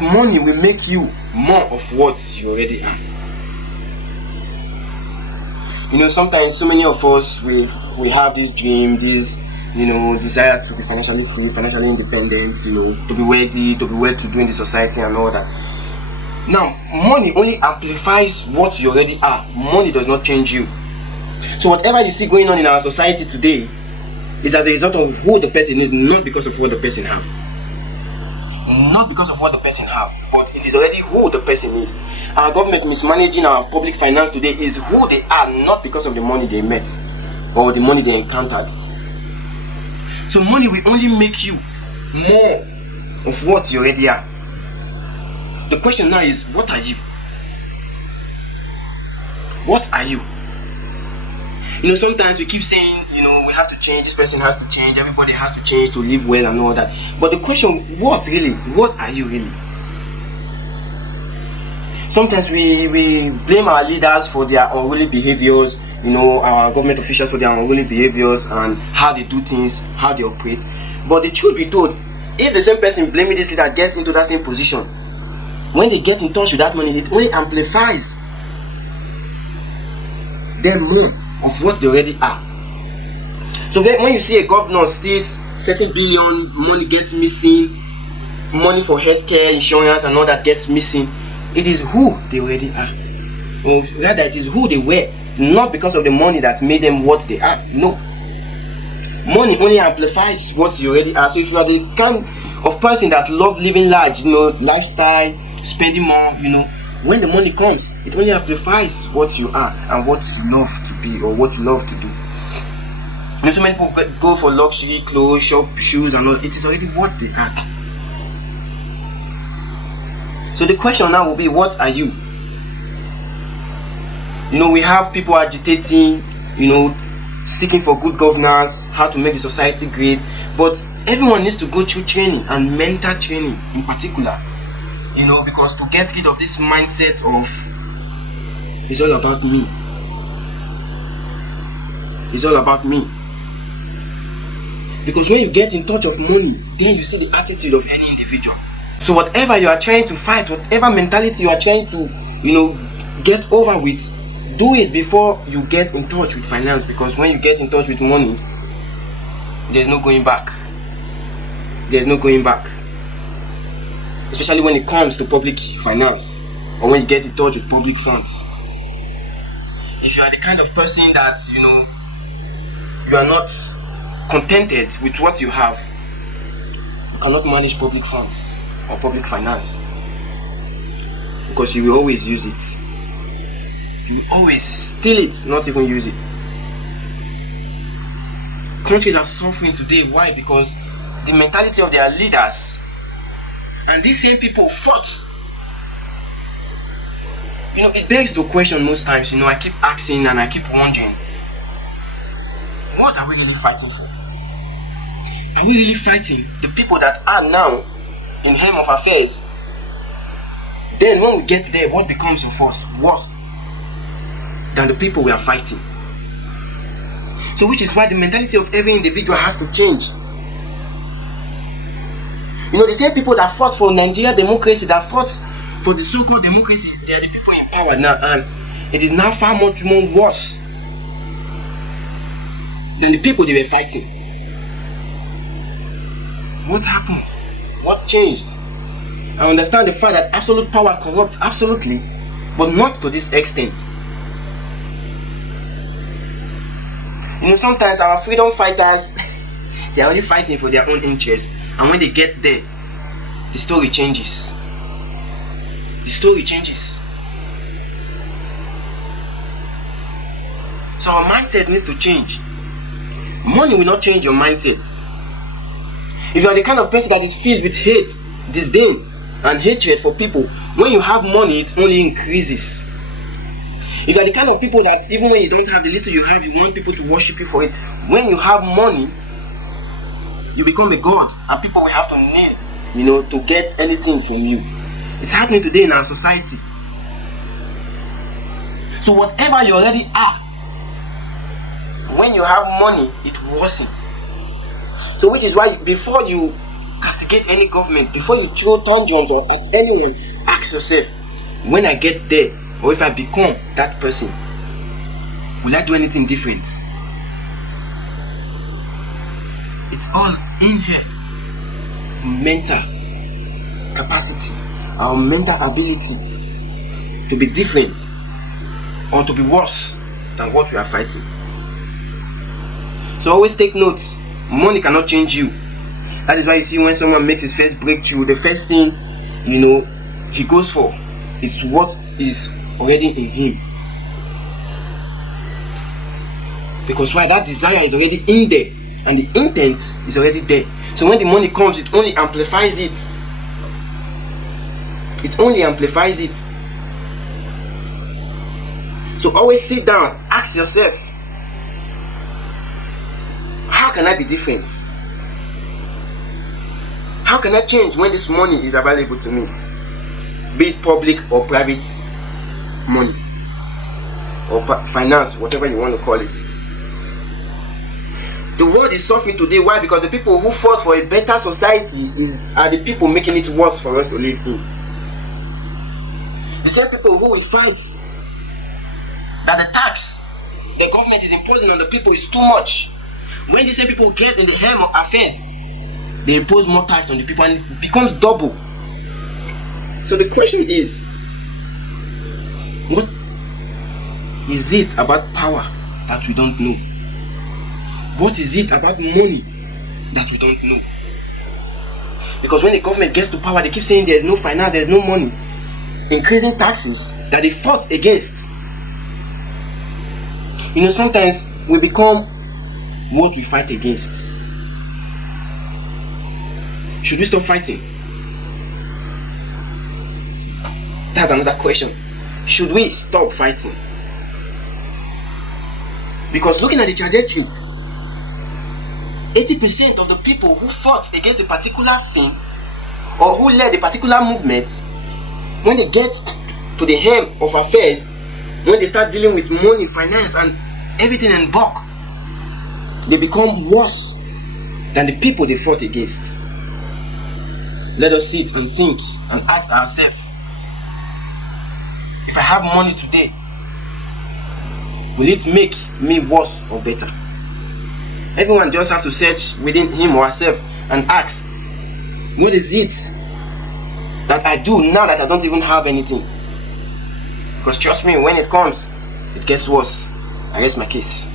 that money will make you more of what you already are. Sometimes so many of us we have this dream, this desire to be financially free, financially independent, to be worthy, to be well to do in the society and all that. Now, money only amplifies what you already are. Money does not change you. So whatever you see going on in our society today is as a result of who the person is, not because of what the person have. Not because of what the person have, but it is already who the person is. Our government mismanaging our public finance today is who they are, not because of the money they met or the money they encountered. So money will only make you more of what you already are. The question now is, what are you? What are you? Sometimes we keep saying, we have to change, this person has to change, everybody has to change to live well and all that. But the question, what really? What are you really? Sometimes we blame our leaders for their unruly behaviors, our government officials for their unruly behaviors and how they do things, how they operate. But the truth be told, if the same person blaming this leader gets into that same position, when they get in touch with that money, it only amplifies them more of what they already are. So when you see a governor steals certain billion, money gets missing, money for healthcare, insurance and all that gets missing, it is who they already are. Or rather, it is who they were, not because of the money that made them what they are. No. Money only amplifies what you already are. So if you are the kind of person that love living large, lifestyle, spending more, when the money comes, it only amplifies what you are and what you love to be or what you love to do. So many people go for luxury clothes, shop, shoes and all. It is already what they are. So the question now will be, what are you? We have people agitating, seeking for good governance, how to make the society great. But everyone needs to go through training, and mental training in particular. Because to get rid of this mindset of it's all about me. It's all about me. Because when you get in touch of money, then you see the attitude of any individual. So whatever you are trying to fight, whatever mentality you are trying to, get over with, do it before you get in touch with finance. Because when you get in touch with money, there's no going back. There's no going back. Especially when it comes to public finance or when you get in touch with public funds. If you are the kind of person that you are not contented with what you have, you cannot manage public funds or public finance, because you will always use it. You will always steal it, not even use it. Countries are suffering today. Why? Because the mentality of their leaders. And these same people fought. It begs the question most times, I keep asking and I keep wondering, what are we really fighting for? Are we really fighting the people that are now in helm of affairs? Then when we get there, what becomes of us worse than the people we are fighting? So which is why the mentality of every individual has to change. The same people that fought for Nigeria democracy, that fought for the so-called democracy, they are the people in power now, and it is now far much more worse than the people they were fighting. What happened? What changed? I understand the fact that absolute power corrupts, absolutely, but not to this extent. Sometimes our freedom fighters, they are only fighting for their own interest. And when they get there, the story changes. The story changes. So our mindset needs to change. Money will not change your mindset. If you are the kind of person that is filled with hate, disdain, and hatred for people, when you have money, it only increases. If you are the kind of people that even when you don't have the little you have, you want people to worship you for it, when you have money, you become a god and people will have to kneel, to get anything from you. It's happening today in our society. So whatever you already are, when you have money, it worsens. So which is why before you castigate any government, before you throw turn drums or at anyone, ask yourself, when I get there, or if I become that person, will I do anything different? It's all in here. Mental capacity, our mental ability to be different or to be worse than what we are fighting. So always take note, money cannot change you. That is why you see when someone makes his first breakthrough, the first thing he goes for, it's what is already in him. Because why? That desire is already in there, and the intent is already there. So when the money comes, it only amplifies it. It only amplifies it. So always sit down, ask yourself, how can I be different? How can I change when this money is available to me? Be it public or private money or finance, whatever you want to call it. The world is suffering today. Why? Because the people who fought for a better society are the people making it worse for us to live in. The same people who will fight that the tax the government is imposing on the people is too much. When the same people get in the helm of affairs, they impose more tax on the people and it becomes double. So the question is, what is it about power that we don't know? What is it about money that we don't know? Because when the government gets to power, they keep saying there's no finance, there's no money, increasing taxes that they fought against. Sometimes we become what we fight against. Should we stop fighting? That's another question. Should we stop fighting? Because looking at the trajectory, 80% of the people who fought against a particular thing or who led a particular movement, when they get to the helm of affairs, when they start dealing with money, finance, and everything in bulk, they become worse than the people they fought against. Let us sit and think and ask ourselves, if I have money today, will it make me worse or better? Everyone just have to search within him or herself and ask, what is it that I do now that I don't even have anything? Because trust me, when it comes, it gets worse. I rest my case.